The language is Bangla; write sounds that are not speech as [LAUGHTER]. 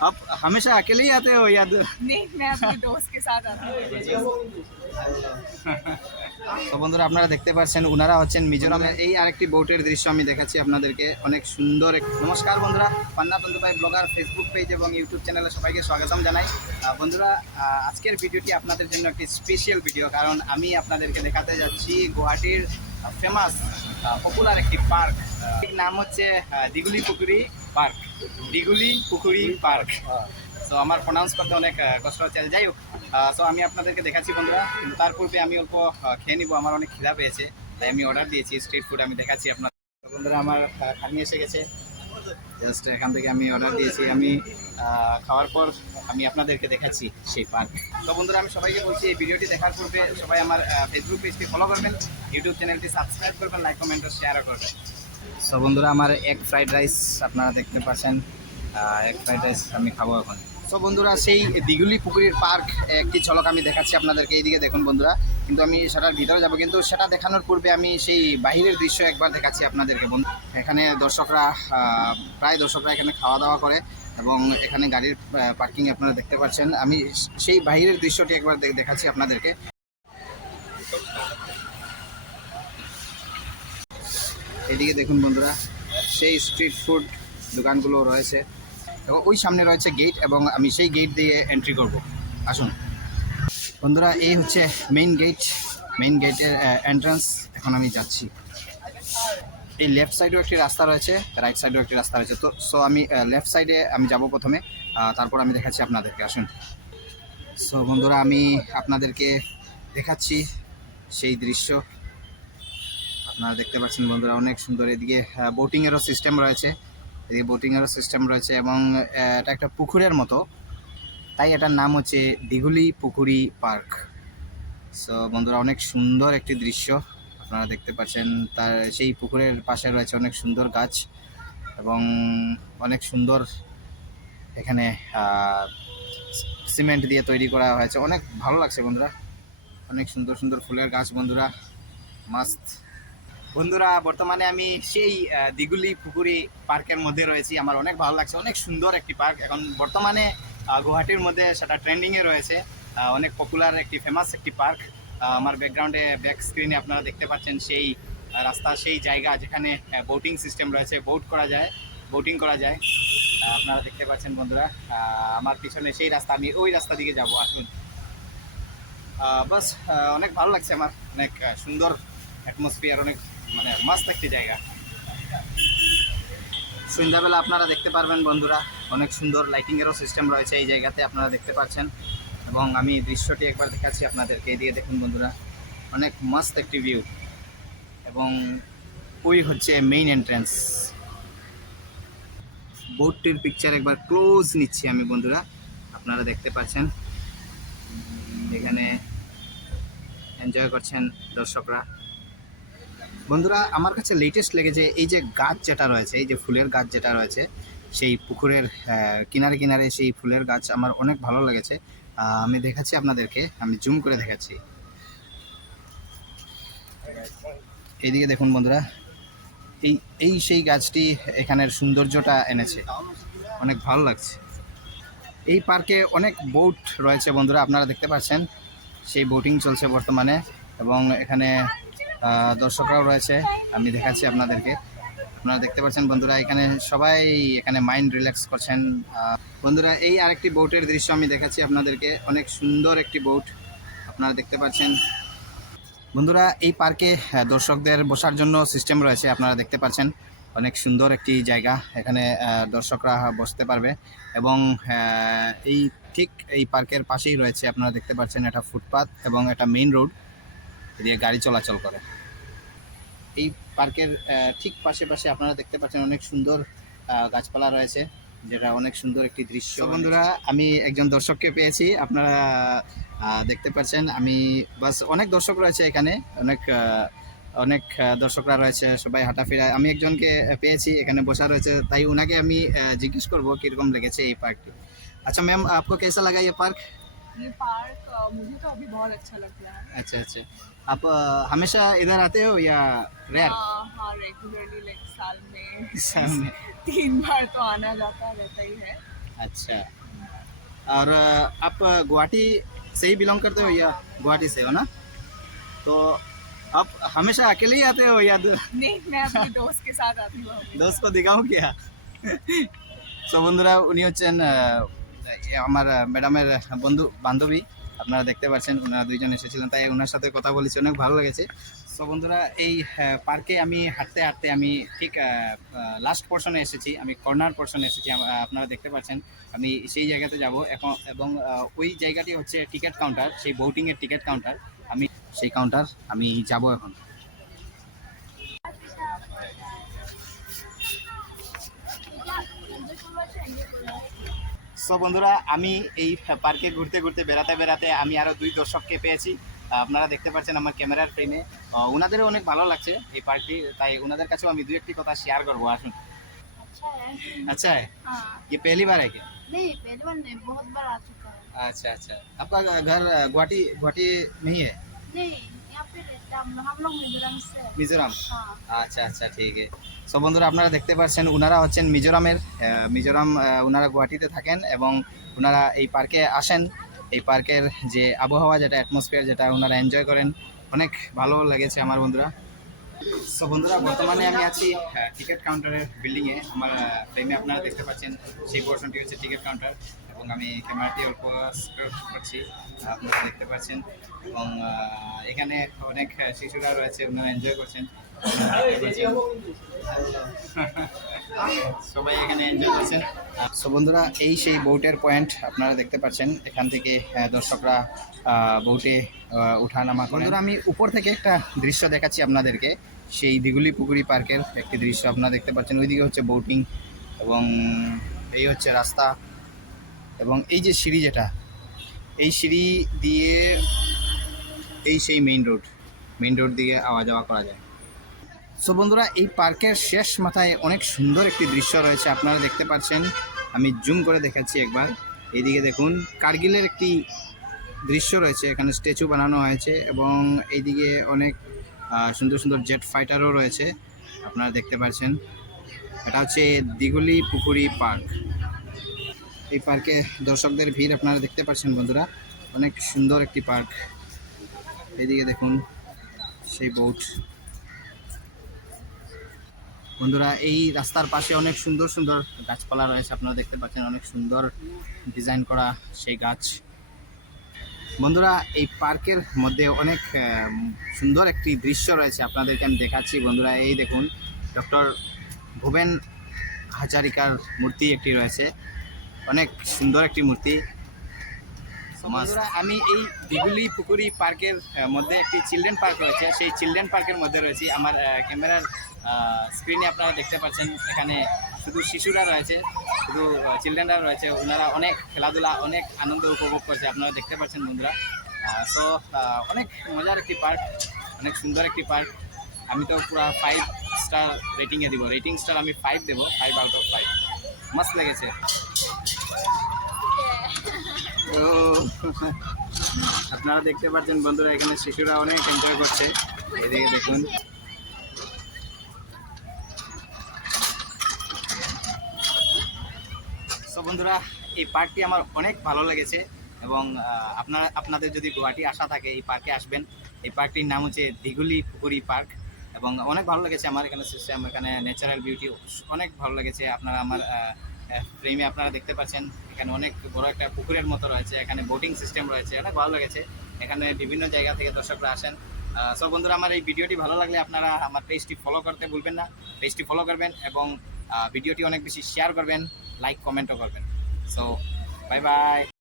आप हमेशा अकेले ही आते हो या दो- नहीं मैं अपने दोस्त के साथ आती हूँ তো বন্ধুরা আপনারা দেখতে পাচ্ছেন ওনারা হচ্ছেন মিজোরামের এই আরেকটি বোটের দৃশ্য আমি দেখাচ্ছি আপনাদেরকে অনেক সুন্দর এক- নমস্কার বন্ধুরা পান্না তন্দুভাই ব্লগার ফেসবুক পেজ এবং ইউটিউব চ্যানেলে সবাইকে স্বাগতম জানাই আহ, বন্ধুরা আহ, আজকের ভিডিওটি আপনাদের জন্য একটি স্পেশাল ভিডিও কারণ আমি আপনাদেরকে দেখাতে যাচ্ছি গুয়াহাটির ফেমাস পপুলার একটি পার্ক এর নাম হচ্ছে আহ, দিগুলি পুকুরি পার্ক দিগুলি পুকুরি পার্ক। তো আমার প্রনাউন্স করতে অনেক কষ্ট হচ্ছে। যাই হোক সো আমি আপনাদেরকে দেখাচ্ছি বন্ধুরা, কিন্তু তার পূর্বে আমি অল্প খেয়ে নিব। আমার অনেক খিদা পেয়েছে, তাই আমি অর্ডার দিয়েছি স্ট্রিট ফুড আমি দেখাচ্ছি আপনার বন্ধুরা, আমার খানি এসে গেছে। জাস্ট এখান থেকে আমি অর্ডার দিয়েছি। আমি খাওয়ার পর আমি আপনাদেরকে দেখাচ্ছি সেই পার্ক। তো বন্ধুরা, আমি সবাইকে বলছি, এই ভিডিওটি দেখার পূর্বে সবাই আমার ফেসবুক পেজটি ফলো করবেন ইউটিউব চ্যানেলটি সাবস্ক্রাইব করবেন লাইক কমেন্ট ও শেয়ারও করবেন। তো বন্ধুরা, আমার এক ফ্রাইড রাইস আপনারা দেখতে পাচ্ছেন এক ফ্রাইড রাইস আমি খাব এখন। সো বন্ধুরা, সেই দিগুলি পুকুরির পার্ক একটি ঝলক আমি দেখাচ্ছি আপনাদেরকে। এইদিকে দেখুন, বন্ধুরা, কিন্তু আমি সেটার ভিতরে যাব, কিন্তু সেটা দেখানোর পূর্বে আমি সেই বাহিরের দৃশ্য একবার দেখাচ্ছি আপনাদেরকে, বন্ধু। এখানে দর্শকরা প্রায় দর্শকরা এখানে খাওয়া দাওয়া করে এবং এখানে গাড়ির পার্কিং আপনারা দেখতে পাচ্ছেন। আমি সেই বাহিরের দৃশ্যটি একবার দেখাচ্ছি আপনাদেরকে। এদিকে দেখুন বন্ধুরা, সেই স্ট্রিট ফুড দোকানগুলো রয়েছে। এবং ওই সামনে রয়েছে গেট এবং আমি সেই গেট দিয়ে এন্ট্রি করব। আসুন। বন্ধুরা, এই হচ্ছে মেইন গেট মেইন গেটের এন্ট্রান্স এখন আমি যাচ্ছি। এই লেফট সাইডেও একটি রাস্তা রয়েছে রাইট সাইডেও একটি রাস্তা রয়েছে। তো সো আমি লেফট সাইডে আমি যাব প্রথমে তারপর আমি দেখাচ্ছি আপনাদেরকে। আসুন। সো বন্ধুরা, আমি আপনাদেরকে দেখাচ্ছি সেই দৃশ্য। আপনারা দেখতে পাচ্ছেন বন্ধুরা, অনেক সুন্দর। এদিকে বোটিংয়েরও সিস্টেম রয়েছে। এদিকে বোটিংয়েরও সিস্টেম রয়েছে এবং এটা একটা পুকুরের মতো। তাই এটার নাম হচ্ছে দিগুলি পুকুরি পার্ক। সো বন্ধুরা, অনেক সুন্দর একটি দৃশ্য আপনারা দেখতে পাচ্ছেন। তার, সেই পুকুরের পাশে রয়েছে অনেক সুন্দর গাছ এবং অনেক সুন্দর এখানে সিমেন্ট দিয়ে তৈরি করা হয়েছে। অনেক ভালো লাগছে বন্ধুরা। অনেক সুন্দর সুন্দর ফুলের গাছ বন্ধুরা। মাস্ত বন্ধুরা, বর্তমানে আমি সেই দিগুলি পুকুরি পার্কের মধ্যে রয়েছি। আমার অনেক ভালো লাগছে, অনেক সুন্দর একটি পার্ক। এখন বর্তমানে গুয়াহাটির মধ্যে সেটা ট্রেন্ডিংয়ে রয়েছে। অনেক পপুলার একটি ফেমাস একটি পার্ক। আমার ব্যাকগ্রাউন্ডে ব্যাক স্ক্রিনে আপনারা দেখতে পাচ্ছেন সেই রাস্তা, সেই জায়গা যেখানে বোটিং সিস্টেম রয়েছে। বোট করা যায় বোটিং করা যায়। আপনারা দেখতে পাচ্ছেন বন্ধুরা আমার পিছনে সেই রাস্তা, আমি ওই রাস্তা দিকে যাব, আসুন। বাস অনেক ভালো লাগছে আমার। অনেক সুন্দর অ্যাটমসফিয়ার অনেক মানে মাস্ত একটি জায়গা। সন্ধ্যাবেলা আপনারা দেখতে পারবেন বন্ধুরা, অনেক সুন্দর লাইটিংয়েরও সিস্টেম রয়েছে এই জায়গাতে, আপনারা দেখতে পাচ্ছেন। এবং আমি দৃশ্যটি একবার দেখাচ্ছি আপনাদেরকে এদিকে দেখুন বন্ধুরা, অনেক মাস্ত একটি ভিউ এবং ওই হচ্ছে মেইন এন্ট্রেন্স বোটটির পিকচার একবার ক্লোজ নিচ্ছি আমি বন্ধুরা, আপনারা দেখতে পাচ্ছেন। এখানে এনজয় করছেন দর্শকরা। বন্ধুরা, আমার কাছে লেটেস্ট লেগেছে এই যে গাছ যেটা রয়েছে, এই যে ফুলের গাছ যেটা রয়েছে, সেই পুকুরের কিনারে কিনারে সেই ফুলের গাছ আমার অনেক ভালো লেগেছে। আমি দেখাচ্ছি আপনাদেরকে, আমি জুম করে দেখাচ্ছি। এইদিকে দেখুন বন্ধুরা, এই এই সেই গাছটি এখানের সৌন্দর্যটা এনেছে। অনেক ভালো লাগছে। এই পার্কে অনেক বোট রয়েছে বন্ধুরা, আপনারা দেখতে পাচ্ছেন। সেই বোটিং চলছে বর্তমানে এবং এখানে দর্শকরাও রয়েছে। আমি দেখাচ্ছি আপনাদেরকে। আপনারা দেখতে পাচ্ছেন বন্ধুরা, এখানে সবাই এখানে মাইন্ড রিল্যাক্স করছেন। বন্ধুরা, এই আরেকটি বোটের দৃশ্য আমি দেখাচ্ছি আপনাদেরকে। অনেক সুন্দর একটি বোট আপনারা দেখতে পাচ্ছেন। বন্ধুরা, এই পার্কে দর্শকদের বসার জন্য সিস্টেম রয়েছে, আপনারা দেখতে পাচ্ছেন। অনেক সুন্দর একটি জায়গা, এখানে দর্শকরা বসতে পারবে। এবং এই ঠিক এই পার্কের পাশেই রয়েছে, আপনারা দেখতে পাচ্ছেন, এটা ফুটপাথ এবং এটা মেইন রোড দিয়ে গাড়ি চলাচল করে। এই পার্কের ঠিক পাশে পাশে আপনারা দেখতে পাচ্ছেন অনেক সুন্দর গাছপালা রয়েছে, যেটা অনেক সুন্দর একটি দৃশ্য। বন্ধুরা, আমি একজন দর্শককে পেয়েছি, আপনারা দেখতে পাচ্ছেন, আমি বাস অনেক দর্শক রয়েছে এখানে, অনেক অনেক দর্শকরা রয়েছে, সবাই হাঁটাফেরা। আমি একজনকে পেয়েছি, এখানে বসা রয়েছে, তাই ওনাকে আমি জিজ্ঞেস করব কীরকম লেগেছে এই পার্কটি। আচ্ছা ম্যাম আপকো কেসা লাগা এই পার্ক? ये पार्क अ, मुझे तो अभी बहुत अच्छा लग रहा है अच्छा अच्छा आप अ, हमेशा इधर आते हो या रेयर हाँ हाँ रेगुलरली लाइक साल में [LAUGHS] सामने तीन बार तो आना जाता रहता ही है अच्छा और अ, आप अ, गुवाहाटी से ही बिलोंग करते हो या गुवाहाटी से हो ना तो आप हमेशा अकेले ही आते हो या दो- नहीं मैं अपने [LAUGHS] दोस्त के साथ आती हूँ हमेशा। দোস্ত দিঘাও কিয়া সো বন্ধুরা উনি হচ্ছেন আহ, এ আমার ম্যাডামের বন্ধু, বান্ধবী, আপনারা দেখতে পাচ্ছেন, ওনারা দুইজন এসেছিলেন, তাই ওনার সাথে কথা বলেছি, অনেক ভালো লেগেছে। সো বন্ধুরা, এই পার্কে আমি হাঁটতে হাঁটতে আমি ঠিক লাস্ট পোর্শনে এসেছি, আমি কর্নার পোর্শনে এসেছি আপনারা দেখতে পাচ্ছেন, আমি সেই জায়গাতে যাব, এখন, এবং ওই জায়গাটি হচ্ছে টিকিট কাউন্টার সেই বোটিংয়ের টিকিট কাউন্টার আমি সেই কাউন্টার আমি যাব এখন। সো বন্ধুরা আমি এই পার্কে ঘুরতে ঘুরতে বেড়াতে বেড়াতে আমি আরও দুই দর্শককে পেয়েছি আহ, আপনারা দেখতে পাচ্ছেন আমার ক্যামেরার ফ্রেমে ওনাদেরও অনেক ভালো লাগছে এই পার্কটি তাই ওনাদের কাছেও আমি দুই একটি কথা শেয়ার করবো আসুন अच्छा है अच्छा है हाँ ये पहली बार है क्या नहीं पहले बार नहीं बहुत बार आ चुका है अच्छा अच्छा आपका घर अ, गुवाहाटी गुवाहाटी में ही है नहीं यहाँ पे মিজোরাম। হ্যাঁ। আচ্ছা আচ্ছা ঠিক আছে সো বন্ধুরা আপনারা দেখতে পাচ্ছেন ওনারা হচ্ছেন মিজোরামের মিজোরাম ওনারা গুয়াহাটিতে থাকেন এবং ওনারা এই পার্কে আসেন। এই পার্কের যে আবহাওয়া যেটা অ্যাটমসফিয়ার যেটা ওনারা এনজয় করেন অনেক ভালো লেগেছে আমার বন্ধুরা। সো বন্ধুরা বর্তমানে আমি আছি টিকিট কাউন্টারের বিল্ডিংয়ে আমার ফ্রেমে আপনারা দেখতে পাচ্ছেন সেই পোর্শনটি হচ্ছে টিকিট কাউন্টার এবং আমি ক্যামেরাটি অল্প করছি, আপনারা দেখতে পাচ্ছেন। এবং এখানে অনেক শিশুরা রয়েছে ওনারা এনজয় করছেন। সবাই এখানে এনজয় করছেন। সো বন্ধুরা, এই সেই বোটের পয়েন্ট আপনারা দেখতে পাচ্ছেন। এখান থেকে দর্শকরা বোটে উঠানামা করেন। বন্ধুরা, আমি উপর থেকে একটা দৃশ্য দেখাচ্ছি আপনাদেরকে। সেই দিগুলি পুকুরি পার্কের একটি দৃশ্য আপনারা দেখতে পাচ্ছেন। ওইদিকে হচ্ছে বোটিং এবং এই হচ্ছে রাস্তা। এবং এই যে সিঁড়ি যেটা, এই সিঁড়ি দিয়ে এই সেই মেইন রোড মেইন রোড দিয়ে আওয়া যাওয়া করা যায়। সো বন্ধুরা, এই পার্কের শেষ মাথায় অনেক সুন্দর একটি দৃশ্য রয়েছে, আপনারা দেখতে পাচ্ছেন। আমি জুম করে দেখাচ্ছি একবার। এইদিকে দেখুন, কার্গিলের একটি দৃশ্য রয়েছে, এখানে স্ট্যাচু বানানো হয়েছে এবং এইদিকে অনেক সুন্দর সুন্দর জেট ফাইটারও রয়েছে, আপনারা দেখতে পাচ্ছেন। এটা হচ্ছে দিগুলি পুকুরি পার্ক। এই পার্কে দর্শকদের ভিড় আপনারা দেখতে পাচ্ছেন, বন্ধুরা। অনেক সুন্দর একটি পার্ক। এদিকে দেখুন সেই বোট বন্ধুরা, এই রাস্তার পাশে অনেক সুন্দর সুন্দর গাছপালা রয়েছে। আপনারা দেখতে পাচ্ছেন অনেক সুন্দর ডিজাইন করা সেই গাছ। বন্ধুরা, এই পার্কের মধ্যে অনেক সুন্দর একটি দৃশ্য রয়েছে। আপনাদেরকে আমি দেখাচ্ছি। বন্ধুরা, এই দেখুন, ডক্টর ভুবেন হাজারিকার মূর্তি একটি রয়েছে। অনেক সুন্দর একটি মূর্তি। আমি এই দিগুলি পুকুরি পার্কের মধ্যে একটি চিলড্রেন পার্ক রয়েছে। সেই চিলড্রেন পার্কের মধ্যে রয়েছে। আমার ক্যামেরার স্ক্রিনে আপনারা দেখতে পাচ্ছেন, এখানে শুধু শিশুরা রয়েছে, শুধু চিলড্রেনরা রয়েছে। ওনারা অনেক খেলাধুলা, অনেক আনন্দ উপভোগ করছে। আপনারা দেখতে পাচ্ছেন বন্ধুরা। সো অনেক মজার একটি পার্ক অনেক সুন্দর একটি পার্ক আমি তো পুরো ফাইভ স্টার রেটিংয়ে দিব। রেটিং স্টার আমি ফাইভ দেবো ফাইভ আউট অফ ফাইভ মস্ত লেগেছে। তো, আপনারা দেখতে পাচ্ছেন বন্ধুরা, এখানে শিশুরা অনেক এনজয় করছে। এদিকে দেখুন। সো বন্ধুরা, এই পার্কটি আমার অনেক ভালো লেগেছে এবং আপনারা, আপনাদের যদি গুয়াহাটি আসা থাকে, এই পার্কে আসবেন। এই পার্কটির নাম হচ্ছে দিগুলি পুকুরি পার্ক এবং অনেক ভালো লেগেছে আমার এখানে সিস্টেম এখানে ন্যাচারাল বিউটি অনেক ভালো লেগেছে। আপনারা আমার ফ্রেমে আপনারা দেখতে পাচ্ছেন, এখানে অনেক বড় একটা পুকুরের মতো রয়েছে, এখানে বোটিং সিস্টেম রয়েছে এটা ভালো লেগেছে। এখানে বিভিন্ন জায়গা থেকে দর্শকরা আসেন। সব বন্ধুরা, আমার এই ভিডিওটি ভালো লাগলে আপনারা আমার পেজটি ফলো করতে ভুলবেন না। পেজটি ফলো করবেন এবং ভিডিওটি অনেক বেশি শেয়ার করবেন লাইক কমেন্টও করবেন। So bye bye